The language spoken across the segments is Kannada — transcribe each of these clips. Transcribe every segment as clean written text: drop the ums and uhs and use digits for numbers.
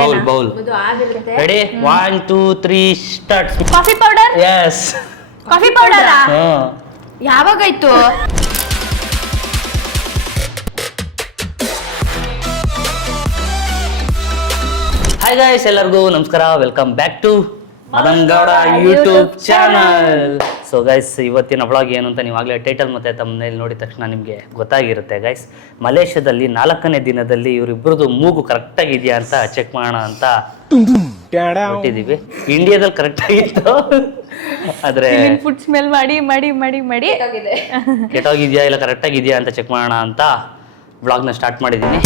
Bowl bowl ready 1 2 3 start coffee powder yes coffee powder ಯಾವಾಗಾಯ್ತು ಹಾಯ್ ಗೈಸ್ ಎಲ್ಲರಿಗೂ ನಮಸ್ಕಾರ welcome back to Madan Gowda YouTube channel. So guys ಇವತ್ತಿನ ವ್ಲಾಗ್ ಏನು ಅಂತ ನೀವಾಗಲೇ ಟೈಟಲ್ ಮತ್ತು ತಮ್ಮನೇಲಿ ನೋಡಿದ ತಕ್ಷಣ ನಿಮಗೆ ಗೊತ್ತಾಗಿರುತ್ತೆ ಗೈಸ್. ಮಲೇಷ್ಯಾದಲ್ಲಿ 4ನೇ ದಿನದಲ್ಲಿ ಇವರಿಬ್ಬರದು ಮೂಗು ಕರೆಕ್ಟಾಗಿದೆಯಾ ಅಂತ ಚೆಕ್ ಮಾಡೋಣ ಅಂತ ಹೊರಟಿದ್ದೀವಿ. ಇಂಡಿಯಾದಲ್ಲಿ ಕರೆಕ್ಟ್ ಆಗಿತ್ತು ಆದರೆ ಫುಡ್ ಸ್ಮೆಲ್ ಮಾಡಿ ಮಾಡಿ ಮಾಡಿ ಮಾಡಿ ಕೆಟ್ಟೋಗಿದೆಯಾ ಇಲ್ಲ ಕರೆಕ್ಟಾಗಿದೆಯಾ ಅಂತ ಚೆಕ್ ಮಾಡೋಣ ಅಂತ ವ್ಲಾಗ್ನ ಸ್ಟಾರ್ಟ್ ಮಾಡಿದ್ದೀನಿ.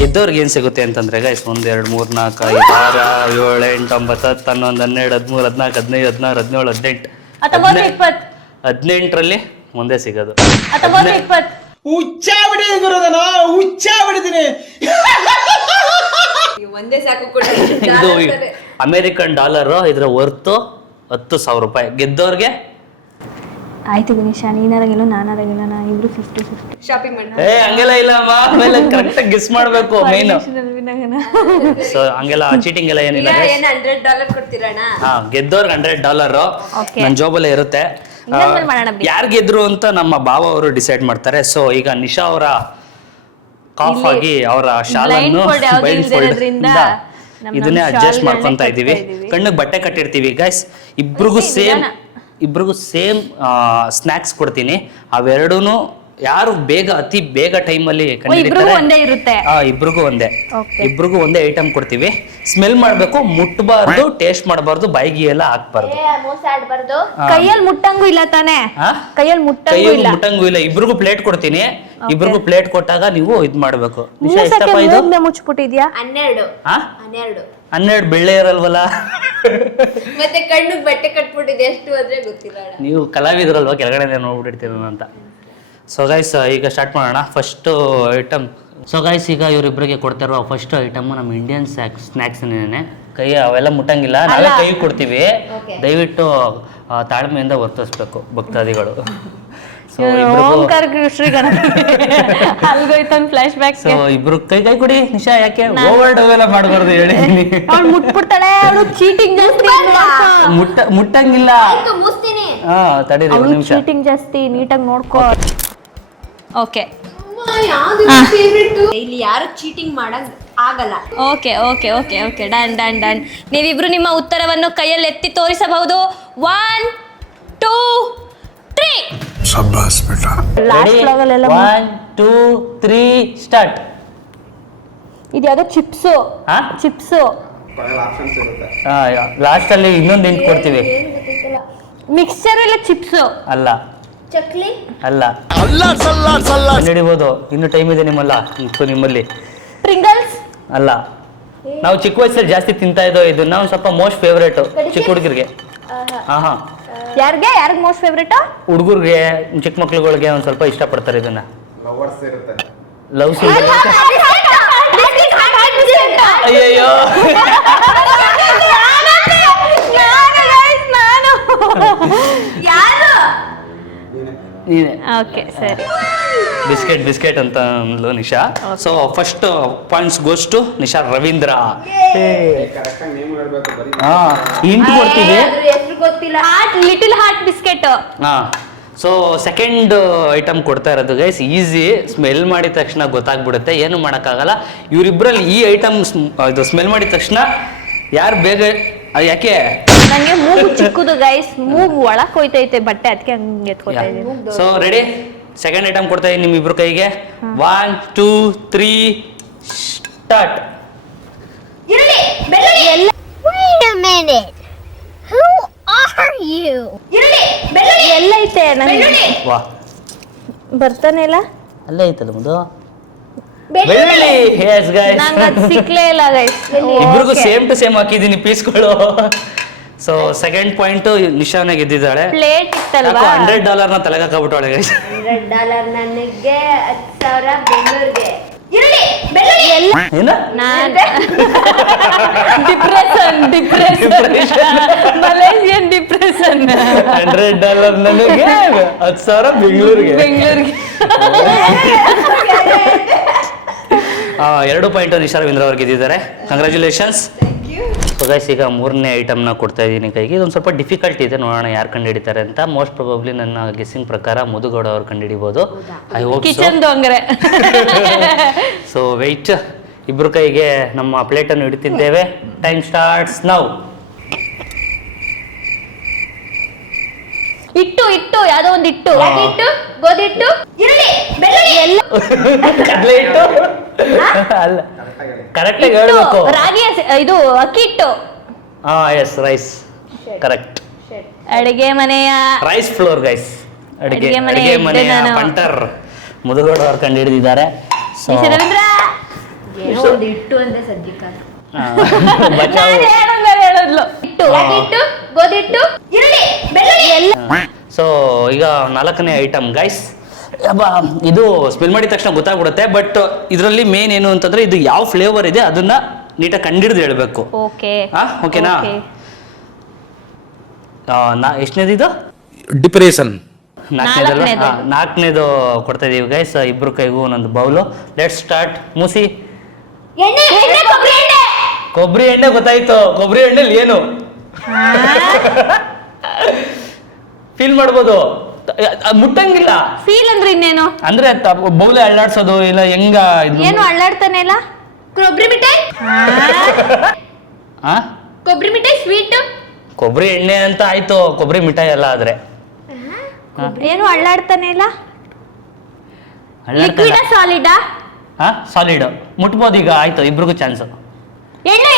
ಗೆದ್ದವ್ರಿಗೆ ಏನು ಸಿಗುತ್ತೆ ಅಂತಂದ್ರೆ ಗೈಸ್ 1 2 3 4 5 6 7 8 9 10 11 12 13 14 15 16 17 18 18ರಲ್ಲಿ ಮುಂದೆ ಸಿಗೋದು. ಇದು ಅಮೆರಿಕನ್ ಡಾಲರ್, ಇದ್ರ ವರ್ತು 10,000 ರೂಪಾಯಿ. ಗೆದ್ದವ್ರಿಗೆ ಆಯ್ತು ವಿನಿಶಾ, ನೀನಾರಾಗಿಲ್ಲ ನಾನಾರಾಗಿಲ್ಲ, ಇಬ್ರು 50-50 ಶಾಪಿಂಗ್ ಮಾಡಿ. ಹಂಗೆಲ್ಲ ಇಲ್ಲ ಅಮ್ಮ, ಆಮೇಲೆ ಕರೆಕ್ಟ್ ಆಗಿ ಗೆಸ್ ಮಾಡ್ಬೇಕು ಮೇನ್. ಸೊ ಹಂಗೆಲ್ಲ ಚೀಟಿಂಗ್ ಎಲ್ಲ ಏನಿಲ್ಲ. $100 ಕೊಡ್ತೀರಣ್ಣ? ಹಾ, ಗೆದ್ದವ್ರಿಗೆ $100 ನನ್ನ ಜಾಬಲ್ಲೇ ಇರುತ್ತೆ. ಯಾರು ಗೆದ್ರು ಅಂತ ನಮ್ಮ ಭಾವ ಅವರು ಡಿಸೈಡ್ ಮಾಡ್ತಾರೆ. ಸೊ ಈಗ ನಿಶಾ ಅವರ ಕಾಫ್ ಆಗಿ ಅವರ ಶಾಲನ್ನು ಇದನ್ನೇ ಅಡ್ಜಸ್ಟ್ ಮಾಡ್ಕೊಂತ ಇದೀವಿ. ಕಣ್ಣಿಗೆ ಬಟ್ಟೆ ಕಟ್ಟಿರ್ತೀವಿ ಗೈಸ್. ಇಬ್ರಿಗೂ ಸೇಮ್ ಸ್ನ್ಯಾಕ್ಸ್ ಕೊಡ್ತೀನಿ. ಅವೆರಡೂನು ಯಾರು ಬೇಗ ಅತಿ ಬೇಗ ಟೈಮಲ್ಲಿ ಇಬ್ರಿಗೂ ಒಂದೇ ಐಟಮ್ ಕೊಡ್ತೀವಿ. ಸ್ಮೆಲ್ ಮಾಡ್ಬೇಕು, ಮುಟ್ಬಾರ್ದು, ಟೇಸ್ಟ್ ಮಾಡಬಾರ್ದು, ಬಾಯಿಗೆ ಎಲ್ಲ ಹಾಕ್ಬಾರ್ದು, ಕೈಯಲ್ಲಿ ಮುಟ್ಟಂಗೂ ಇಲ್ಲ ತಾನೆ. ಕೈಯಲ್ಲಿ ಮುಟ್ಟಂಗೂ ಇಲ್ಲ. ಇಬ್ರಿಗೂ ಪ್ಲೇಟ್ ಕೊಡ್ತೀನಿ. ಇಬ್ರಿಗೂ ಪ್ಲೇಟ್ ಕೊಟ್ಟಾಗ ನೀವು ಇದ್ ಮಾಡ್ಬೇಕು. ಮುಚ್ಚಿಬಿಟ್ಟಿದ್ಯಾ? 12 ಬೆಳ್ಳೆ ಇರಲ್ವಲ್ಲ, ಮತ್ತೆ ಕಣ್ಣಿಗೆ ಬಟ್ಟೆ ಕಟ್ಬಿಟ್ಟಿದೆ. ಎಷ್ಟು ಆದ್ರೆ ಗೊತ್ತಿಲ್ಲ. ನೀವು ಕಲಾವಿದ್ರಲ್ವಾ, ಕೆಳಗಡೆ ನೋಡ್ಬಿಟ್ಟಿರ್ತೀರ ಅಂತ. ಸೊ ಗೈಸ್ ಈಗ ಸ್ಟಾರ್ಟ್ ಮಾಡೋಣ. First item. ಸೊ ಗೈಸ್ ಈಗ ಇವರಿಬ್ಬರಿಗೆ ಕೊಡ್ತಾರೋ ಫಸ್ಟ್ ಐಟಮ್ ನಮ್ಮ ಇಂಡಿಯನ್ ಸ್ನ್ಯಾಕ್ಸ್ನೇನೆ. ಕೈ ಅವೆಲ್ಲ ಮುಟ್ಟಂಗಿಲ್ಲ, ನಾವೇ ಕೈ ಕೊಡ್ತೀವಿ. ದಯವಿಟ್ಟು ತಾಳ್ಮೆಯಿಂದ ವರ್ತಿಸ್ಬೇಕು ಭಕ್ತಾದಿಗಳು. ಸೊ ಇಬ್ರು ಕೈ ಕೊಡಿ. ನಿಶಾ ಯಾಕೆ ಓವರ್ ಡವ್ ಎಲ್ಲ ಮಾಡಬಾರ್ದು ಹೇಳಿ. ಮುಟ್ಬಿಡ್ತಾಳೆ, ಚೀಟಿಂಗ್ ಮುಟ್ಟಂಗಿಲ್ಲ. ಹಾ ತಡೀರಿ ಒಂದು ನಿಮಿಷ. ಚೀಟಿಂಗ್ ಜಾಸ್ತಿ, ನೀಟಾಗಿ ನೋಡ್ಕೋ. ಓಕೆ, ಇಲ್ಲಿ ಯಾರು ಚೀಟಿಂಗ್ ಮಾಡಕ್ ಆಗಲ್ಲ. Okay okay okay okay done done done. ನೀವಿಬ್ರು ನಿಮ್ಮ ಉತ್ತರವನ್ನು ಕೈಯಲ್ಲಿ ಎತ್ತಿ ತೋರಿಸಬಹುದು. 1 2 3. शाबाश बेटा. Ready 1 2 3 start. ಇದ್ಯಾವುದೋ ಚಿಪ್ಸು. ಚಿಪ್ಸು ಲಾಸ್ಟ್ ಅಲ್ಲಿ ಇನ್ನೊಂದು ಹಿಂಟ್ ಕೊಡ್ತೀವಿ. ಮಿಕ್ಸ್ಚರ್ ಇಲ್ಲ, ಚಿಪ್ಸು ಅಲ್ಲ. ಚಕ್ಲಿ ಅಲ್ಲ. ಹಿಡಿಬಹುದು, ಇನ್ನು ಟೈಮ್ ಇದೆ ನಿಮ್ಮಲ್ಲಿ. ಪ್ರಿಂಗಲ್ಸ್ ಅಲ್ಲ. ನಾವು ಚಿಕ್ಕ ವಯಸ್ಸಲ್ಲಿ ಜಾಸ್ತಿ ತಿಂತಾ ಇದ್ದೋ ಇದನ್ನ. ಒಂದು ಸ್ವಲ್ಪ ಮೋಸ್ಟ್ ಫೇವ್ರೇಟ್ ಚಿಕ್ಕ ಹುಡುಗರಿಗೆ. ಹಾ ಯಾರಿಗೆ ಮೋಸ್ಟ್ ಫೇವ್ರೇಟ್? ಹುಡುಗರಿಗೆ, ಚಿಕ್ಕ ಮಕ್ಳುಗಳಿಗೆ ಒಂದ್ ಸ್ವಲ್ಪ ಇಷ್ಟಪಡ್ತಾರೆ ಇದನ್ನ. ಲವ್ಸ್ ಅಯ್ಯಯ್ಯೋ ಓಕೆ ಸರಿ. ಬಿಸ್ಕೆಟ್ ಅಂತ ಅಂದ್ಲು Nisha. So first points goes to Nisha Ravindra. Hint ಕೊಡ್ತೀವಿ. Little heart biscuit. So second item ಕೊಡ್ತಾ ಇರೋದು ಗೈಸ್. ಈಸಿ, ಸ್ಮೆಲ್ ಮಾಡಿದ ತಕ್ಷಣ ಗೊತ್ತಾಗ್ಬಿಡುತ್ತೆ, ಏನು ಮಾಡೋಕ್ಕಾಗಲ್ಲ. ಇವರಿಬ್ಬರಲ್ಲಿ ಈ ಐಟಮ್ ಇದು ಸ್ಮೆಲ್ ಮಾಡಿದ ತಕ್ಷಣ ಯಾರು ಬೇಗ, ಯಾಕೆ ನಂಗೆ ಮೂಗು ಚಿಕ್ಕದು ಗೈಸ್, ಮೂಗು ಒಳಕ್ ಹೋಯ್ತೈತೆ ಬಟ್ಟೆ, ಅದಕ್ಕೆ ಹಂಗೆ ಎತ್ಕೊತಾ ಇದ್ದೀನಿ. ಸೊ ರೆಡಿ, ಸೆಕೆಂಡ್ ಐಟಮ್ ಕೊಡ್ತಾ ಇದೀನಿ ನಿಮ್ ಇಬ್ರು ಕೈಗೆ. 1 2 3 start. Wait a minute. Who are you? ಎಲ್ಲೈತೆ ನಂಗೆ ವಾ, ಬರ್ತಾನೆ ಇಲ್ಲ. ಅಲ್ಲೇ ಐತಲ್ಲ ಮುಂದೆ ಬೆಳ್ಳುಳ್ಳಿ. ಎಸ್ ಗೈಸ್, ನಂಗೆ ಅದು ಸಿಕ್ಲೇ ಇಲ್ಲ ಗೈಸ್. ಇಬ್ರಿಗೂ ಸೇಮ್ ಟು ಸೇಮ್ ಹಾಕಿದೀನಿ ಪೀಸ್ಗಳು. ಸೊ ಸೆಕೆಂಡ್ ಪಾಯಿಂಟ್ ನಿಶಾನೆ ಗೆದ್ದಿದ್ದಾಳೆ. ಪ್ಲೇಟ್ ಇತ್ತಲ್ವಾ, $100 ತಲೆಗೆ ಹಾಕಬಿಟ್ಟವಳೆ ಗೈಸ್. $100 ನನಗೆ, 10,000 ಬೆಂಗಳೂರಿಗೆ. ಏನ ಡಿಪ್ರೆಷನ್ ಮಲೇಷಿಯನ್ ಡಿಪ್ರೆಷನ್ $100 ನನಗೆ 10,000 ಬೆಂಗಳೂರಿಗೆ. 2 ಪಾಯಿಂಟ್ ನಿಶಾ ರವೀಂದ್ರ ಅವ್ರಿಗೆ ಗೆದ್ದಿದ್ದಾರೆ. ಕಂಗ್ರ್ಯಾಚುಲೇಷನ್ಸ್. ಸೊ ಗೈಸ್, ಈಗ 3ನೇ ಐಟಮ್ನ ಕೊಡ್ತಾ ಇದ್ದೀನಿ ಕೈಗೆ. ಇದೊಂದು ಸ್ವಲ್ಪ ಡಿಫಿಕಲ್ಟ್ ಇದೆ, ನೋಡೋಣ ಯಾರು ಕಂಡುಹಿಡಿತಾರೆ ಅಂತ. ಮೋಸ್ಟ್ ಪ್ರಾಬಬ್ಲಿ ನನ್ನ ಗೆಸ್ಸಿಂಗ್ ಪ್ರಕಾರ ಮಧುಗೌಡ ಅವ್ರು ಕಂಡುಹಿಡಿಬೋದು. ಐ ಹೋಪ್ ಕಿಚನ್ ದೊಂಗರೆ. ಸೊ ವೆಯ್ಟ್, ಇಬ್ರು ಕೈಗೆ ನಮ್ಮ ಪ್ಲೇಟನ್ನು ಇಡ್ತಿದ್ದೇವೆ. Time starts now. ಇಟ್ಟು ಯಾವ್ದೋ ಒಂದು ಇಟ್ಟು ಗೋಧಿ ಹಿಟ್ಟು, ಈರುಳ್ಳಿ, ಬೆಳ್ಳುಳ್ಳಿ ಎಲ್ಲ ಕಡಲೆ ಹಿಟ್ಟು ಅಲ್ಲ, ಕರೆಕ್ಟಾಗಿ ಹೇಳ್ಬೇಕು. ರಾಗಿ ಇದು ಅಕ್ಕಿ ಹಿಟ್ಟು. Yes, rice correct. ಅಡಿಗೆ ಮನೆಯ ರೈಸ್ ಫ್ಲೋರ್ ಗೈಸ್. ಅಡಿಗೆ ಅಡಿಗೆ ಮನೆಯ ನಾನು. ಪಂಟರ್ ಮಧುಗೌಡ ಅವ್ರು ಕಂಡು ಹಿಡಿದಿದ್ದಾರೆ. ಸೊ ನಿಶಾ ರವೀಂದ್ರ ಏನೋ ಒಂದು ಹಿಟ್ಟು ಅಂದ್ರೆ ಸದ್ಯಕ್ಕೆ ಹೇಳಿದ್ಲು ಇಟ್ಟು ಹಿಟ್ಟು, ಗೋಧಿ ಹಿಟ್ಟು, ಈರುಳ್ಳಿ, ಬೆಳ್ಳುಳ್ಳಿ ಎಲ್ಲ ಸೊ ಈಗ 4ನೇ ಐಟಮ್ ಗೈಸ್. ಇದು ಸ್ಮೆಲ್ ಮಾಡಿದ ತಕ್ಷಣ ಗೊತ್ತಾಗ್ಬಿಡುತ್ತೆ, ಬಟ್ ಇದರಲ್ಲಿ ಮೇನ್ ಏನು ಅಂತಂದ್ರೆ ಇದು ಯಾವ ಫ್ಲೇವರ್ ಇದೆ ಅದನ್ನ ನೀಟಾಗಿ ಕಂಡಿಡ್ದು ಹೇಳ್ಬೇಕು. ಓಕೆ ಓಕೆನಾ? ಎಷ್ಟನೇದು ಇದು? ಡಿಪ್ರೆಷನ್. ನಾಲ್ಕನೇದು ಕೊಡ್ತಾ ಇದೀವಿ ಗೈಸ್. ಇಬ್ರು ಕೈಗೂ ಒಂದೊಂದು ಬೌಲು. Let's start. ಮೂಸಿ. ಎಣ್ಣೆ, ಕೊಬ್ಬರಿ ಎಣ್ಣೆ. ಕೊಬ್ಬರಿ ಎಣ್ಣೆ ಗೊತ್ತಾಯ್ತು. ಕೊಬ್ಬರಿ ಎಣ್ಣೆಲಿ ಏನು ಫೀಲ್ ಮಾಡ್ಬೋದು, ಮುಟ್ಟಂಗಿಲ್ಲ. ಫೀಲ್ ಅಂದ್ರೆ ಇನ್ನೇನು? ಅಂದ್ರೆ ಬೌಲೆ ಅಳ್ಳಾಡ್ಸೋದು ಇಲ್ಲ ಹೆಂಗ ಇದು? ಏನು ಅಳ್ಳಾಡ್ತಾನೆ ಇಲ್ಲ. ಕೊಬ್ಬರಿ ಮಿಠಾಯಿ, ಆ ಕೊಬ್ಬರಿ ಮಿಠಾಯಿ ಸ್ವೀಟ್. ಕೊಬ್ಬರಿ ಎಣ್ಣೆ ಅಂತ ಆಯ್ತು, ಕೊಬ್ಬರಿ ಮಿಠಾಯಿ ಎಲ್ಲ ಆದ್ರೆ ಏನು ಅಳ್ಳಾಡ್ತಾನೆ ಇಲ್ಲ. ಲಿಕ್ವಿಡ್ ಸಾಲಿಡ್ ಸಾಲಿಡ್ ಮುಟ್ಬೋದು. ಈಗ ಆಯ್ತು, ಇಬ್ರಿಗೂ ಚಾನ್ಸ್. ಎಣ್ಣು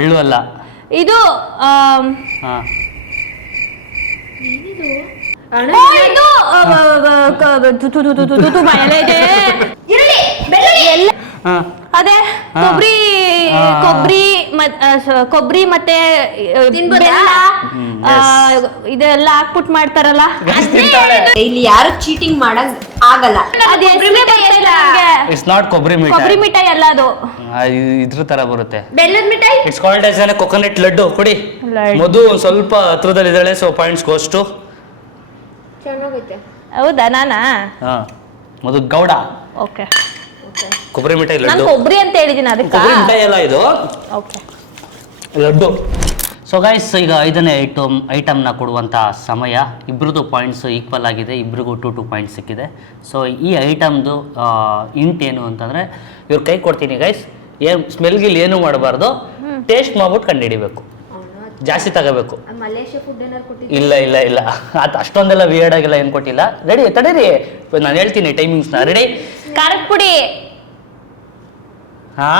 ಎಳ್ಳು ಅಲ್ಲ ಇದು ಹಾ ಈರುಳ್ಳಿ, ಬೆಳ್ಳುಳ್ಳಿ ಎಲ್ಲ ಹಾ ಅದೇ ಹಾ. ಕೊಬ್ಬರಿ ಮತ್ತೆ ತಿನ್ಬೋದಾ? ಬೆಲ್ಲ yes. ಇದೆಲ್ಲ ಹಾಕ್ಬಿಟ್ಟು ಮಾಡ್ತಾರಲ್ಲ. ಗೈಸ್ ತಿಂತಾಳೆ. ಇಲ್ಲಿ ಯಾರು ಚೀಟಿಂಗ್ ಮಾಡಕ್ ಆಗಲ್ಲ. ಅದು ಹೆಸ್ರೇ ಬರ್ತಿಲ್ಲ ನಂಗೆ. ಇಟ್ಸ್ ನಾಟ್ ಕೊಬ್ಬರಿ ಕೊಬ್ಬರಿ ಮಿಠಾಯಿ, ಮಿಠಾಯಿ ಅಲ್ಲ ಅದು. ಇದ್ರ ತರ ಬರುತ್ತೆ. ಬೆಲ್ಲದ ಮಿಠಾಯಿ, it's called as coconut laddu. ಕೊಡಿ. ಲಡ್ಡು. ಮಧು ಒಂದ್ ಸ್ವಲ್ಪ ಹತ್ರದಲ್ಲಿ ಇದ್ದಾಳೆ, ಸೊ ಪಾಯಿಂಟ್ಸ್ ಗೋಸ್ಟು. ಚೆನ್ನಾಗೈತೆ. ಹೌದಾ? ನಾನಾ? ಹಾ, ಮಧು ಗೌಡ. ಓಕೆ, ಕೊಬ್ಬರಿ ಮಿಠಾಯಿ ನಾನು ಲಡ್ಡು. ಕೊಬ್ಬರಿ ಅಂತ ಹೇಳಿದ್ದೀನಿ ಅದಕ್ಕೆ. ಕೊಬ್ಬರಿ ಮಿಠಾಯಿ ಅಲ್ಲ ಇದು, ಓಕೆ. ಲಡ್ಡು. ಸೊ ಗೈಸ್, ಈಗ 5ನೇ ಐಟಮ್ನ ಕೊಡುವಂಥ ಸಮಯ. ಇಬ್ರದ್ದು ಪಾಯಿಂಟ್ಸ್ ಈಕ್ವಲ್ ಆಗಿದೆ, ಇಬ್ರಿಗೂ 2 ಪಾಯಿಂಟ್ಸ್ ಸಿಕ್ಕಿದೆ. ಸೊ ಈ ಐಟಮ್ದು ಇಂಟ್ ಏನು ಅಂತಂದರೆ, ಇವ್ರ ಕೈ ಕೊಡ್ತೀನಿ ಗೈಸ್. ಏನು ಸ್ಮೆಲ್ಗಿಲ್ ಏನೂ ಮಾಡಬಾರ್ದು, ಟೇಸ್ಟ್ ಮಾಡ್ಬಿಟ್ಟು ಕಂಡುಹಿಡಿಬೇಕು. ಜಾಸ್ತಿ ತಗೋಬೇಕು. ಮಲೇಷ್ಯಾ ಫುಡ್ ಏನಾರು ಕೊಟ್ಟಿದ್ದು? ಇಲ್ಲ ಅದು ಅಷ್ಟೊಂದೆಲ್ಲ ವಿಯರ್ಡ್ ಆಗಿಲ್ಲ, ಏನು ಕೊಟ್ಟಿಲ್ಲ. ರೆಡಿ? ತಡೀರಿ, ನಾನು ಹೇಳ್ತೀನಿ ಟೈಮಿಂಗ್ಸ್ನ. ರೆಡಿ? ಖಾರದ ಪುಡಿ. ಹಾ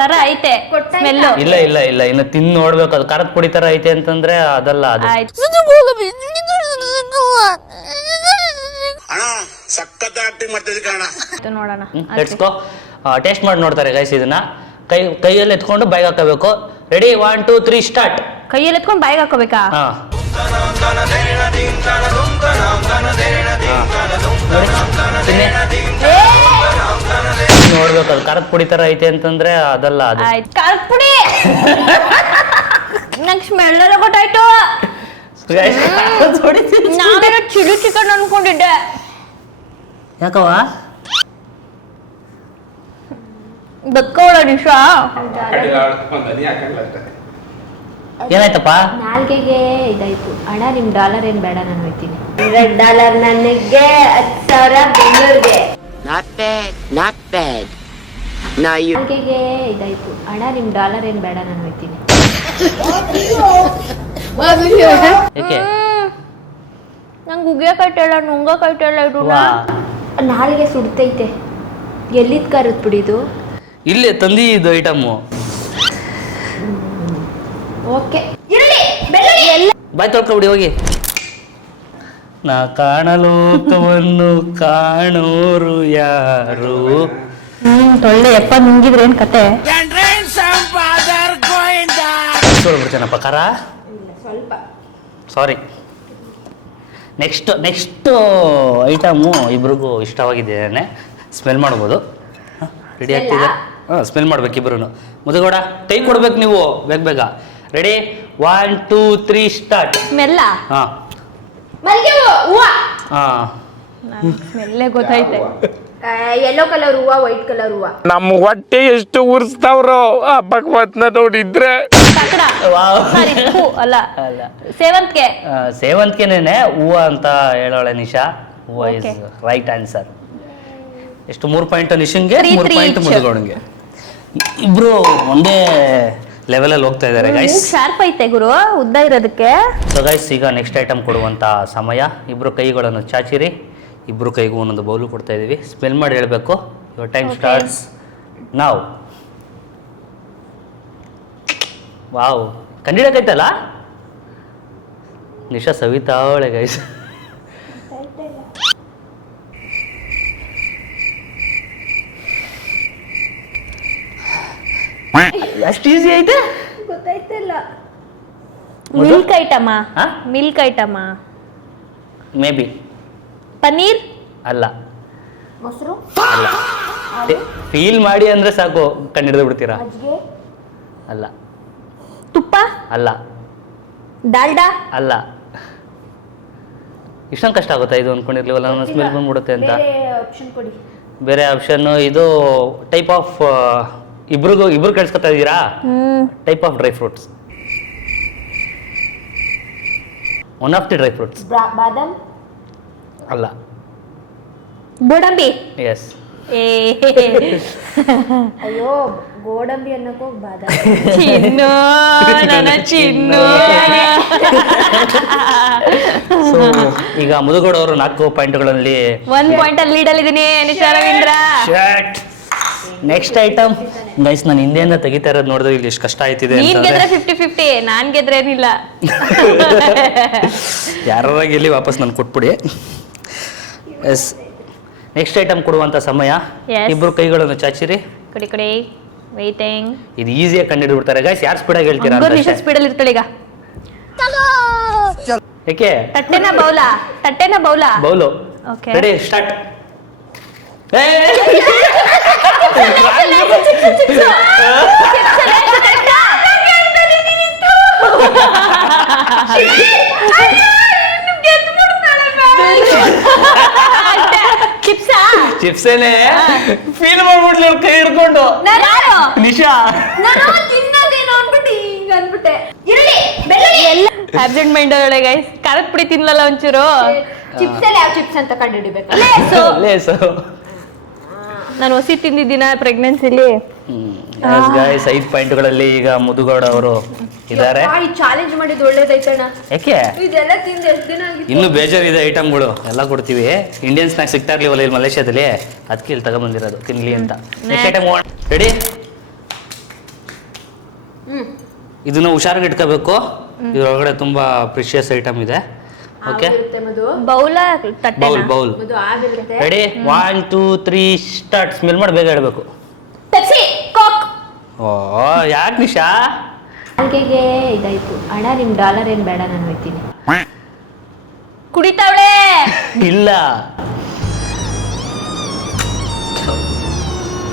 ತರ ಐತೆ ಸ್ಮೆಲ್ಲು. ಇಲ್ಲ ಇನ್ನು ತಿಂದು ನೋಡ್ಬೇಕು. ಅದು ಖಾರದ ಪುಡಿ ತರ ಐತೆ ಅಂತಂದ್ರೆ ಅದಲ್ಲ ಅದು. ನೋಡೋಣ. Let's go. ಟೇಸ್ಟ್ ಮಾಡಿ ನೋಡ್ತಾರೆ ಗೈಸ್. ಇದನ್ನ ಕೈಯಲ್ಲಿ ಎತ್ಕೊಂಡು ಬಾಯಿಗೆ ಹಾಕಬೇಕು. ರೆಡಿ? 1 2 3 ಸ್ಟಾರ್ಟ್. ಕೈಯಲ್ಲಿ ಎತ್ಕೊಂಡು ಬಾಯಿಗೆ ಹಾಕೋಬೇಕಾ? ಹಾ, ನೋಡ್ಬೇಕು. ಅದು ಖಾರದ ಪುಡಿ ತರ ಐತೆ ಅಂತಂದ್ರೆ ಅದಲ್ಲ ಅದು. ಆಯ್ತು, ಖಾರದ ಪುಡಿ. ನಂಗೆ ಸ್ಮೆಲ್ ಎಲ್ಲ ಗೊತ್ತಾಯ್ತು. ನಾವೇನೋ ಚಿಲ್ಲಿ ಚಿಕನ್ ಅನ್ಕೊಂಡಿದ್ದೆ. ಯಾಕವ? ಬಕ್ಕವಳ ನಿಶಾ. ಏನಾಯ್ತಪ್ಪ? ನಾಲ್ಗೆಗೆ ಇದಾಯ್ತು. ಅಣ್ಣ ನಿಮ್ ಡಾಲರ್ ಏನ್ ಬೇಡ, ನಾನು ಹೋಯ್ತೀನಿ. $100 ನನಗೆ, 10,000 ಬೆಂಗಳೂರಿಗೆ. Not bad. Now you. ನಾಲ್ಗೆಗೆ ಇದಾಯ್ತು. ಅಣ್ಣ ನಿಮ್ ಡಾಲರ್ ಏನ್ ಬೇಡ, ನಾನು ಹೋಯ್ತೀನಿ. ಏಕೆ? ನಂಗೆ ಉಗಿಯಕೈತಲ್ಲ, ನುಂಗಕೈತಲ್ಲ ಇದು. ನಾಲ್ಗೆ ಸುಡ್ತೈತೆ. ಎಲ್ಲಿದ್ ಕರದ್ ಬಿಡಿದು? ಇಲ್ಲೇ ತಂದಿ ಇದು ಐಟಮು. ಓಕೆ. ಈರುಳ್ಳಿ, ಬೆಳ್ಳುಳ್ಳಿ ಎಲ್ಲ ಬಾಯ್ ತೊಳ್ಕೊಬಿಡಿ ಹೋಗಿ. ನಾ ಕಾಣಲೋಕವನ್ನು ಕಾಣೋರು ಯಾರು? ತೊಳ್ಳೆ ಎಪ್ಪ ನುಂಗಿದ್ರೆ ಏನ್ ಕತೆ? ಬಿಡ್ತೇನಪ್ಪ ಖಾರ. ಸ್ವಲ್ಪ ಸಾರಿ. ನೆಕ್ಸ್ಟ್ ಐಟಮು ಇಬ್ರಿಗೂ ಇಷ್ಟವಾಗಿದ್ದೇನೆ. ಸ್ಮೆಲ್ ಮಾಡ್ಬೋದು. ರೆಡಿ ಆಗ್ತಿದೆ? ಸ್ಮೆಲ್ ಮಾಡ್ಬೇಕು ಇಬ್ರು. ಮುದುಗೋಡ ಕೈ ಕೊಡ್ಬೇಕು ನೀವು ಬೇಗ ಬೇಗ. Ready 1 2 3 start. ಸ್ಮೆಲ್ಲ ಹಾಂ ಮಲ್ಲಿಗೆ ಹೂವ. ಹಾಂ ಸ್ಮೆಲ್ಲೇ ಗೊತ್ತೈತೆ. ಯೆಲ್ಲೋ ಕಲರ್ ಹೂವ, ವೈಟ್ ಕಲರ್ ಹೂವ. ನಮ್ಮ ಹೊಟ್ಟೆ ಎಷ್ಟು ಉರ್ಸ್ತಾವ್ರೋ ಆ ಭಗವತ್ನ ನೋಡಿದ್ರೆ. ಕಾಕಡ ಸಾರಿ ಹೂ ಅಲ್ಲ ಅಲ್ಲ ಸೇವಂತಿಗೆ. ಸೇವಂತಿಗೆನೇ ಹೂವು ಅಂತ ಹೇಳೋಳೆ ನಿಶಾ. ಹೂವು ಇಸ್ Okay. Right answer. ಎಷ್ಟು 3 ಪಾಯಿಂಟ್ ನಿಶಂಗೆ, 3 ಪಾಯಿಂಟ್ each. ಮುದುಗೋಣಗೆ. ಇಬ್ರು ಒಂದೇ ಲೆವೆಲಲ್ಲಿ ಹೋಗ್ತಾ ಇದ್ದಾರೆ ಗೈಸ್. ಶಾರ್ಪ್ ಐತೆ ಗುರು ಉದ್ದ ಇರೋದಕ್ಕೆ. ಸೊ ಗೈಸ್ ಈಗ ನೆಕ್ಸ್ಟ್ ಐಟಮ್ ಕೊಡುವಂಥ ಸಮಯ. ಇಬ್ರು ಕೈಗಳನ್ನು ಚಾಚಿರಿ. ಇಬ್ರು ಕೈಗೂ ಒಂದೊಂದು ಬೌಲು ಕೊಡ್ತಾ ಇದೀವಿ. ಸ್ಮೆಲ್ ಮಾಡಿ ಹೇಳಬೇಕು. ಯುವರ್ ಟೈಮ್ ಸ್ಟಾರ್ಟ್ಸ್ ನಾವು. ವಾವ್ ಕಂಡಿಡಕೈತಲ್ಲ ನಿಶಾ ಸವಿತಾವಳೆ ಗೈಸ್. ಅಷ್ಟು ಈಸಿ ಐತೆ. ಗೊತ್ತಾಯ್ತಲ್ಲ. Milk item. ಹಾ? Milk item. Maybe. Paneer. ಅಲ್ಲ ಮೊಸರು, ಅಲ್ಲ. ಫೀಲ್ ಮಾಡಿ ಅಂದ್ರೆ ಸಾಕು ಕಂಡಿಡ್ದು ಬಿಡ್ತೀರಾ. ಮಜ್ಜಿಗೆ, ಅಲ್ಲ ತುಪ್ಪ. ಅಲ್ಲ ಡಾಲ್ಡಾ. ಅಲ್ಲ. ಇಷ್ಟೊಂದು ಕಷ್ಟ ಆಗುತ್ತಾ ಇದು ಅನ್ಕೊಂಡಿರ್ಲಿವಲ್ಲ. ನನ್ನ ಸ್ಮೆಲ್ ಬಂದ್ಬಿಡುತ್ತೆ ಅಂತ. ಬೇರೆ ಆಪ್ಷನ್ ಕೊಡಿ. ಬೇರೆ ಆಪ್ಷನ್ ಇದು ಟೈಪ್ ಆಫ್ ಇಬ್ರು ಕೇಳಿಸ್ಕೊತಾ ಇದ್ದೀರಾ? Type of dry fruits. One of the dry fruits. ಬಾದಾಮ್. ಅಲ್ಲ. ಗೋಡಂಬಿ. ಎಸ್. ಅಯ್ಯೋ ಗೋಡಂಬಿ ಅನ್ನಕ್ಕೋ ಬಾದಾಮ್. ಚಿನ್ನು ನನ್ನ ಚಿನ್ನು. ಸೊ ಈಗ ಮುದುಗೋಡ್ ಅವರು 4 ಪಾಯಿಂಟ್ಗಳಲ್ಲಿ 1 ಪಾಯಿಂಟ್ ಅಲ್ಲಿ ಲೀಡ್ ಅಲ್ಲಿ ಇದೀನಿ Nisha Ravindra. Next item guys, ನಾನು ಹಿಂದೆಯಿಂದ ತೆಗಿತಾ ಇರೋದು ನೋಡಿದ್ರೆ ಇಲ್ಲಿ ಎಷ್ಟು ಕಷ್ಟ ಆಯ್ತಿದೆ ನೀನ್ ಅಂತಂದ್ರೆ ಗೆದ್ರೆ 50-50, ನಾನ್ ಗೆದ್ರೆ ಏನಿಲ್ಲ. ಯಾರಾಗ ಇಲ್ಲಿ ವಾಪಸ್ ನಾನು ಕೊಟ್ಬಿಡಿ. ಎಸ್ ನೆಕ್ಸ್ಟ್ ಐಟಮ್ ಕೊಡುವಂತ ಸಮಯ. Yes. ಇಬ್ರು ಕೈಗಳನ್ನು ಚಾಚಿರಿ. ಕೊಡಿ ಕೊಡಿ ವೇಟಿಂಗ್. ಇದು ಈಸಿಯಾಗಿ ಕಂಡು ಬಿಡ್ತಾರೆ ಗೈಸ್. ಯಾರು ಸ್ಪೀಡಾಗಿ ಹೇಳ್ತೀರಾ ಅಂತ ನಿಶಾ ಅಷ್ಟೇ. ಸ್ಪೀಡ್ ಅಲ್ಲಿ ಇರ್ತಾಳೆ ಈಗ. ಯಾಕೆ ತಟ್ಟೆನ ಬೌಲಾ? ತಟ್ಟೆನ ಬೌಲಾ? ಬೌಲು. Okay ready start. ಚಿಪ್ಸಾ? ಚಿಪ್ಸೇನೆ ಫೀಲ್ ಮಾಡ್ಬಿಡ್ಲಿ ಅವ್ರ ಕೈ ಹಿಡ್ಕೊಂಡು. ಯಾರು? ನಿಶಾ. ನಾನು ತಿನ್ನೋದೇನೋ ಅನ್ಬಿಟ್ಟು ಹಿಂಗ ಅನ್ಬಿಟ್ಟೆ. ಈರುಳ್ಳಿ, ಬೆಳ್ಳುಳ್ಳಿ. ಎಲ್ಲ ಆಬ್ಸೆಂಟ್ ಮೈಂಡ್ ಒಳಗೆ ಗೈಸ್. ಖಾರದ ಪುಡಿ ತಿನ್ಲಲ್ಲ ಒಂಚೂರು. ಚಿಪ್ಸ್ ಅಲ್ಲಿ ಯಾವ ಚಿಪ್ಸ್ ಅಂತ ಕಂಡುಹಿಡಿಬೇಕು. ಲೇಸು. ನಾನು ಹೊಸಿ ತಿಂದಿದ್ದೀನ ಪ್ರೆಗ್ನೆನ್ಸಿಲಿ. ಗೈಸ್ 5 ಪಾಯಿಂಟ್ಗಳಲ್ಲಿ ಈಗ ಮುದುಗೋಡ್ ಅವರು ಇದ್ದಾರೆ. ಈ ಚಾಲೆಂಜ್ ಮಾಡಿದ್ದು ಒಳ್ಳೇದೈತಣ್ಣ. ಯಾಕೆ ಇದೆಲ್ಲ ತಿಂದು ಎಷ್ಟು ದಿನ ಆಗಿತ್ತು. ಇನ್ನು ಬೇಜಾರಿದೆ ಐಟಮ್ಗಳು ಎಲ್ಲ ಕೊಡ್ತೀವಿ. ಇಂಡಿಯನ್ ಸ್ನಾಕ್ಸ್ ಸಿಗ್ತಾ ಇರ್ಲಿವಲ್ಲ ಇಲ್ಲಿ ಮಲೇಷ್ಯಾದಲ್ಲಿ, ಅದಕ್ಕೆ ಇಲ್ಲಿ ತಗೊಂಡ್ಬಂದಿರೋದು ತಿನ್ಲಿ ಅಂತ. Next item ready. ಇದನ್ನ ಹುಷಾರಾಗಿ ಇಟ್ಕೋಬೇಕು. ಇದ್ರೊಳಗಡೆ ತುಂಬಾ ಪ್ರಿಷಿಯಸ್ ಐಟಮ್ ಇದೆ. ಓಕೆ ಆಗಿರುತ್ತೆ ಮಧು. ಬೌಲ ತಟ್ಟೆ ಬೌಲ್. ಮಧು ಆಗಿರುತ್ತೆ. Ready 1 2 3 start. ಸ್ಮೆಲ್ ಮಾಡಿ ಬೇಗ ಹೇಳ್ಬೇಕು. Pepsi coke. ಓ ಯಾಕೆ ನಿಶಾ? ಅಲ್ಲಿಗೆ ಇದಾಯ್ತು. ಅಣ್ಣ ನಿಮ್ ಡಾಲರ್ ಏನ್ ಬೇಡ, ನಾನು ಹೋಯ್ತೀನಿ. ಕುಡಿತಾವಳೆ. ಇಲ್ಲ.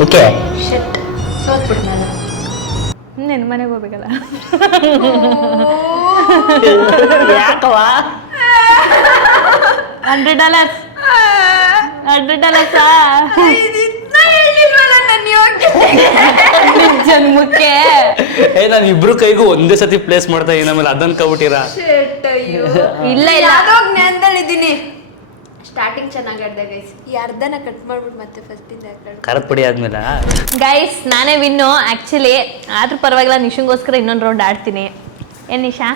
ಓಕೆ ಶಟ್ ಸೋತ್ಬಿಟ್ಟು ನಾನು. ನೆನ್ ಮನೆಗೆ ಹೋಗ್ಬೇಕಲ್ಲ. ಯಾಕವಾ? $100. $100 ಜನ್ಮಕ್ಕೆ. ನಾನು ಇಬ್ರು ಕೈಗೂ ಒಂದೇ ಸತಿ ಪ್ಲೇಸ್ ಮಾಡ್ತಾ ಇದೀನಿ. ಆಮೇಲೆ ಅದನ್ನ ಕಬಿಟ್ಟಿರಾ? ಇಲ್ಲ ಇಲ್ಲ ಜ್ಞಾನದಲ್ಲಿದ್ದೀನಿ. ಸ್ಟಾರ್ಟಿಂಗ್ ಚೆನ್ನಾಗಿ ಆಡ್ದೆ ಗೈಸ್. ಈ ಅರ್ಧನ ಕಟ್ ಮಾಡ್ಬಿಟ್ಟು ಮತ್ತೆ ಫಸ್ಟ್ ಇಂದ ಖಾರದ ಪುಡಿ ಆದ್ಮೇಲೆ ಗೈಸ್ ನಾನೇ ವಿನ್ನು ಆಕ್ಚುಲಿ. ಆದ್ರೂ ಪರವಾಗಿಲ್ಲ, ನಿಶಂಗೋಸ್ಕರ ಇನ್ನೊಂದು ರೌಂಡ್ ಆಡ್ತೀನಿ. ಏನ್ ನಿಶಾ?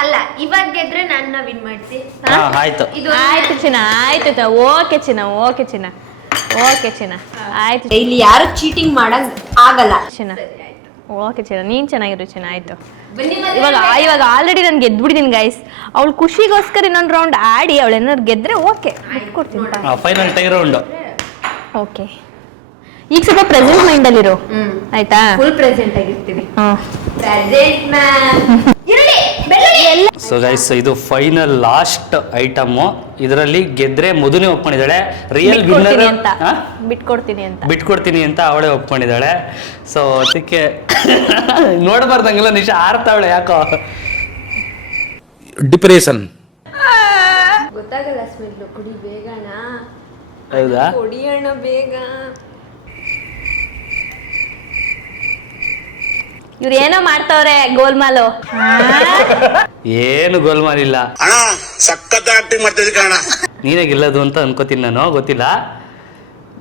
ಅಲ್ಲ, ಇವಾಗ ಗೆದ್ರೆ ನನ್ನ ವಿನ್ ಮಾಡ್ತಿ. ಆಯ್ತು. ಆಯ್ತು ಚಿನ್ನ, ಆಯ್ತು. ಓಕೆ ಚಿನ್ನ, ಓಕೆ ಚಿನ್ನ, ಓಕೆ ಚಿನ್ನ, ಆಯ್ತು ಇಲ್ಲಿ ಯಾರು ಚೀಟಿಂಗ್ ಮಾಡಕ್ ಆಗಲ್ಲ. ಚಿನ್ನ. ಓಕೆ ಚಿನ್ನ, ನೀನ್ ಚೆನ್ನಾಗಿರು ಚಿನ್ನ. ಆಯ್ತು. ಬನ್ನಿ ಇವಾಗ ಆಲ್ರೆಡಿ ನಾನು ಗೆದ್ಬಿಟ್ಟಿದ್ದೀನಿ ಗೈಸ್. ಅವಳು ಖುಷಿಗೋಸ್ಕರ ಇನ್ನೊಂದು ರೌಂಡ್ ಆಡಿ ಅವಳು ಏನಾದ್ರು ಗೆದ್ರೆ ಓಕೆ ಬಿಟ್ಕೊಡ್ತೀನಿ. Final tie round. ಓಕೆ ಈಗ ಸ್ವಲ್ಪ ಪ್ರೆಸೆಂಟ್ ಮೈಂಡ್ ಅಲ್ಲಿರು. ಆಯ್ತಾ? ಫುಲ್ ಪ್ರೆಸೆಂಟ್ ಆಗಿರ್ತೀವಿ. ಹ್ಮ್. Present ma'am. ಈರುಳ್ಳಿ, ಸೊ ಗೈಸ್ ಇದು ಫೈನಲ್ ಲಾಸ್ಟ್ ಐಟಮು. ಇದರಲ್ಲಿ ಗೆದ್ರೆ ಮಧುನೇ ಒಪ್ಕೊಂಡಿದ್ದಾಳೆ. ರಿಯಲ್ ವಿನ್ನರ್ ಬಿಟ್ಕೊಡ್ತೀನಿ ಅಂತ ಬಿಟ್ಕೊಡ್ತೀನಿ ಅಂತ ಅವಳೇ ಒಪ್ಕೊಂಡಿದ್ದಾಳೆ. ಸೊ ಅದಕ್ಕೆ ನೋಡಬಾರ್ದಂಗೆಲ್ಲ ನಿಶಾ ಆರ್ತಾವಳೆ ಯಾಕೋ. ಡಿಪ್ರೆಷನ್. ಗೊತ್ತಾಗಲ್ಲ ಸ್ಮೆಲ್. ಕುಡಿ ಬೇಗಣ. ಹೌದಾ? ಕುಡಿಯೋಣ ಬೇಗ. ಇವ್ರು ಏನೋ ಮಾಡ್ತಾವ್ರೆ ಗೋಲ್ಮಾಲು. ಏನು ಗೋಲ್ಮಾಲ್ ಇಲ್ಲ. ಅಣ್ಣ ಸಖತ್ ಆಕ್ಟಿಂಗ್ ಮಾಡ್ತಿದ್ದೆ ಕಣ. ನೀನೇ ಗೆಲ್ಲೋದು ಅಂತ ಅನ್ಕೋತೀನಿ ನಾನು, ಗೊತ್ತಿಲ್ಲ.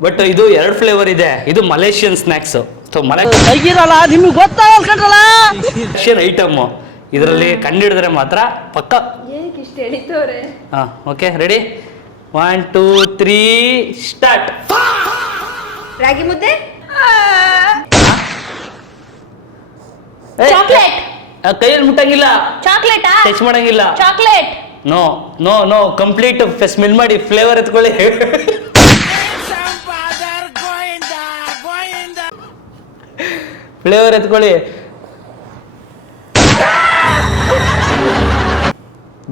ಬಟ್ ಇದು 2 ಫ್ಲೇವರ್ ಇದೆ. ಇದು Malaysian snacks. So Malaysian item. ಇದರಲ್ಲಿ ಕಂಡಿಡಿದ್ರೆ ಮಾತ್ರ ಪಕ್ಕ. ಏನಕ್ಕೆ ಇಷ್ಟು ಎಳಿತವ್ರೆ? ಹಾ ಓಕೆ ರೆಡಿ 1 2 3 ಸ್ಟಾರ್ಟ್. ರಾಗಿ ಮುದ್ದೆ. ಚಾಕ್ಲೇಟ್. ಕೈಯಲ್ಲಿ ಮುಟ್ಟಂಗಿಲ್ಲ, ಚಾಕ್ಲೇಟಾ? ಟಚ್ ಮಾಡಂಗಿಲ್ಲ. Chocolate. No no no complete smell ಮಾಡಿ ಫ್ಲೇವರ್ ಎತ್ಕೊಳ್ಳಿ. ಫ್ಲೇವರ್ ಎತ್ಕೊಳ್ಳಿ.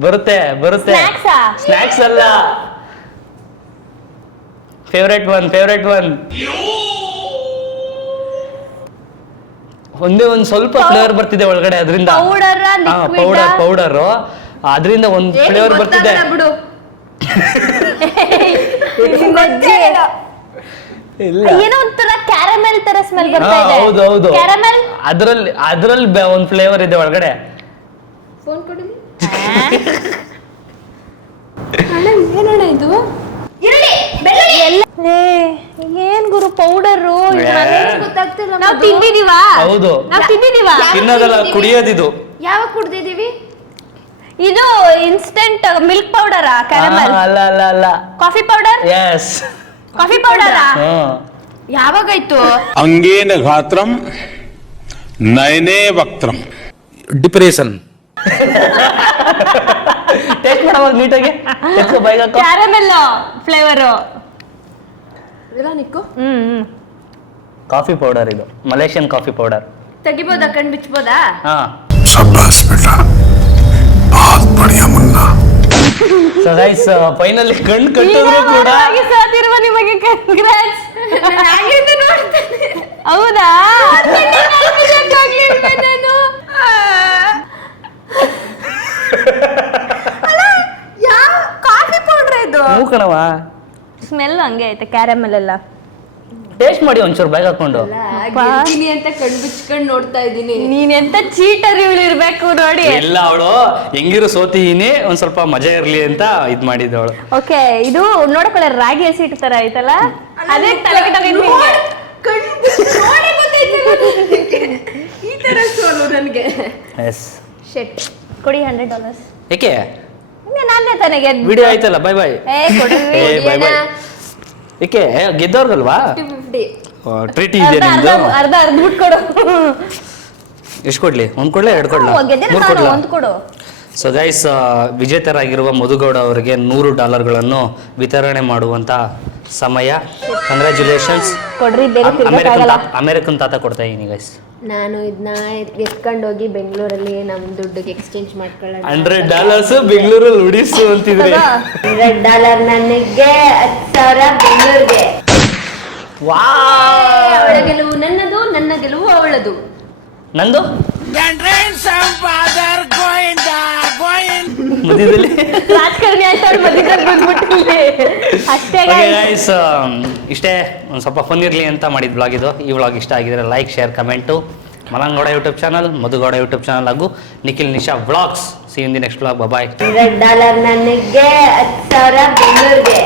ಬರುತ್ತೆ ಬರುತ್ತೆ. Snacks ಆ? ಸ್ನ್ಯಾಕ್ಸ್ ಅಲ್ಲ, ಫೇವ್ರೆಟ್ ಒನ್. ಒಂದೇ ಒಂದು ಸ್ವಲ್ಪ ಫ್ಲೇವರ್ ಬರ್ತಿದೆ ಒಳಗಡೆ ಅದರಿಂದ. ಪೌಡರ್ ಪೌಡರ್ ಅದರಿಂದ ಒಂದು ಫ್ಲೇವರ್ ಬರ್ತಿದೆ. ಬಿಡು. ಇಲ್ಲ ಏನೋ ಒಂಥರ ಕ್ಯಾರಮೆಲ್ ತರ ಸ್ಮೆಲ್ ಬರ್ತಾ ಇದೆ. ಹೌದು ಕ್ಯಾರಮೆಲ್. ಅದ್ರಲ್ಲಿ ಒಂದು ಫ್ಲೇವರ್ ಇದೆ ಒಳಗಡೆ. ಫೋನ್ ಕೊಡಿ. ಅಣ್ಣ ಏನಣ್ಣ ಇದು? ಏನ್ ಗುರು ಪೌಡರು? ಗೊತ್ತಾಗ್ತಿಲ್ಲ. ನಾವ್ ತಿಂದಿದೀವಾ? ಹೌದು. ನಾವ್ ತಿಂದಿದೀವಾ? ತಿನ್ನೋದಲ್ಲ, ಕುಡಿಯೋದಿದು. ಯಾವಾಗ ಕುಡ್ದಿದೀವಿ? ಇದು ಇನ್ಸ್ಟೆಂಟ್ ಮಿಲ್ಕ್ ಪೌಡರಾ? ಕ್ಯಾರಮೆಲ್. ಅಲ್ಲ ಅಲ್ಲ ಅಲ್ಲ. Coffee powder. ಎಸ್. ಕಾಫಿ ಪೌಡರಾ? ಯಾವಾಗಾಯ್ತು? ಅಂಗೇನ ಗಾತ್ರಂ ನಯನೇ ವಕ್ತ್ರಂ. ಡಿಪ್ರೆಷನ್. ಟೇಸ್ಟ್ ಮಾಡುವಾಗ ನೀಟಾಗಿ ಎತ್ಕೋ ಬೈಕ್ ಹಾಕೋ. Caramel flavour. ಇಲ್ಲ ನಿಕ್ಕು. ಕಾಫಿ ಪೌಡರ್ ಇದು, ಮಲೇಷಿಯನ್ ಕಾಫಿ ಪೌಡರ್. ತೆಗಿಬೋದಾ? ಕಣ್ ಬಿಚ್ಬೋದಾ? ಹಾ. शाबाश बेटा, बहुत बढ़िया मुन्ना. ಸೊ ಗೈಸ್ ಫೈನಲಿ ಕಣ್ಣು ಕಟ್ಟಿದ್ರು ಕೂಡ ಸಾತಿರುವ ನಿಮಗೆ ಕಂಗ್ರಾಟ್ಸ್. ಹೌದಾ? ಕಾಫಿ ಪೌಡರ್ ಇದು. ಮೂಕಣವ ಸ್ಮೆಲ್ ಹಂಗೆ ಐತೆ ಕ್ಯಾರಮೆಲ್ ಎಲ್ಲ. ಟೇಸ್ಟ್ ಮಾಡಿ ಒಂಚೂರು ಬೈಕ್ ಹಾಕೊಂಡು. ಗೆಲ್ತೀನಿ ಅಂತ ಕಣ್ ಬಿಚ್ಕೊಂಡ್ ನೋಡ್ತಾ ಇದೀನಿ. ನೀನ್ ಎಂತ ಚೀಟರ್ ಇವಳು ಇರ್ಬೇಕು ನೋಡಿ. ಇಲ್ಲ ಅವಳು ಹೆಂಗಿರು ಸೋತಿನಿ, ಒಂದ್ ಸ್ವಲ್ಪ ಮಜಾ ಇರ್ಲಿ ಅಂತ ಇದ್ ಮಾಡಿದ್ದವಳು. ಓಕೆ ಇದು ನೋಡಕೊಳ್ಳೆ ರಾಗಿ ಹಸಿ ತರ ಐತಲ್ಲ, ಅದೇ ತಲೆ ಈ ತರ ಸೋಲು ನನ್ಗೆ. ಎಸ್. ಶೆಟ್ ಕೊಡಿ $100. ಏಕೆ ನಾನೇ ತಾನೇ ಗೆದ್ದು. ವಿಡಿಯೋ ಆಯ್ತಲ್ಲ, ಬೈ ಬೈ. ಕೊಡಿ. Bye bye. ಏಕೆ ಗೆದ್ದವ್ರಲ್ವಾ? 50-50. ಟ್ರೀಟ್ ಇದೆ ನಿಮ್ದು. ಅರ್ಧ ಬಿಟ್ಟು ಕೊಡು. ಎಷ್ಟು ಕೊಡ್ಲಿ? ಒಂದ್ ಕೊಡ್ಲಾ, 2 ಕೊಡ್ಲಾ, 3 ಕೊಡ್ಲಾ? ಒಂದು ಕೊಡು. ಸೊ ಗೈಸ್ ವಿಜೇತರಾಗಿರುವ ಮಧುಗೌಡ ಅವರಿಗೆ $100 ವಿತರಣೆ ಮಾಡುವಂತ ಸಮಯ. ಕಂಗ್ರ್ಯಾಚುಲೇಷನ್ಸ್. ಕೊಡ್ರಿ, ಬೇಗ ತಿರ್ಗಕ್ಕಾಗಲ್ಲ. ಅಮೆರಿಕನ್ ತಾತ ಕೊಡ್ತಾ ಇದೀನಿ ಗೈಸ್. ನಾನು ಇದನ್ನ ಎತ್ಕೊಂಡೋಗಿ ಬೆಂಗಳೂರಲ್ಲಿ ನಮ್ ದುಡ್ಡಿಗೆ ಎಕ್ಸ್ಚೇಂಜ್ ಮಾಡ್ಕೊಳ್ಳೋಣ. $100 ಬೆಂಗಳೂರಲ್ಲಿ ಉಡಿಸು ಅಂತಿದ್ರೆ. $100 ನನಗೆ, 10,000 ಬೆಂಗಳೂರಿಗೆ. ಅವಳ ಗೆಲುವು ನನ್ನದು, ನನ್ನ ಗೆಲುವು ಅವಳದು. ನಂದು ಮಧ್ಯದಲ್ಲಿ ರಾಜಕಾರಣಿ ಆಯ್ತು ಮಧ್ಯದಲ್ಲಿ ಬಂದ್ಬಿಟ್ಟಿಲ್ಲಿ. ಅಷ್ಟೇ ಗೈಸ್, ಇಷ್ಟೇ. ಒಂದು ಸ್ವಲ್ಪ ಫನ್ ಇರಲಿ ಅಂತ ಮಾಡಿದ ಬ್ಲಾಗ್ ಇದು. ಈ ಬ್ಲಾಗ್ ಇಷ್ಟ ಆಗಿದ್ರೆ ಲೈಕ್, ಶೇರ್, ಕಮೆಂಟು. ಮಲಂಗೌಡ YouTube channel, Madhu Gowda YouTube channel ಹಾಗೂ Nikhil Nisha vlogs. See in the next blog. Bye. $100 ನನಗೆ, 10,000 ಬೆಂಗಳೂರಿಗೆ.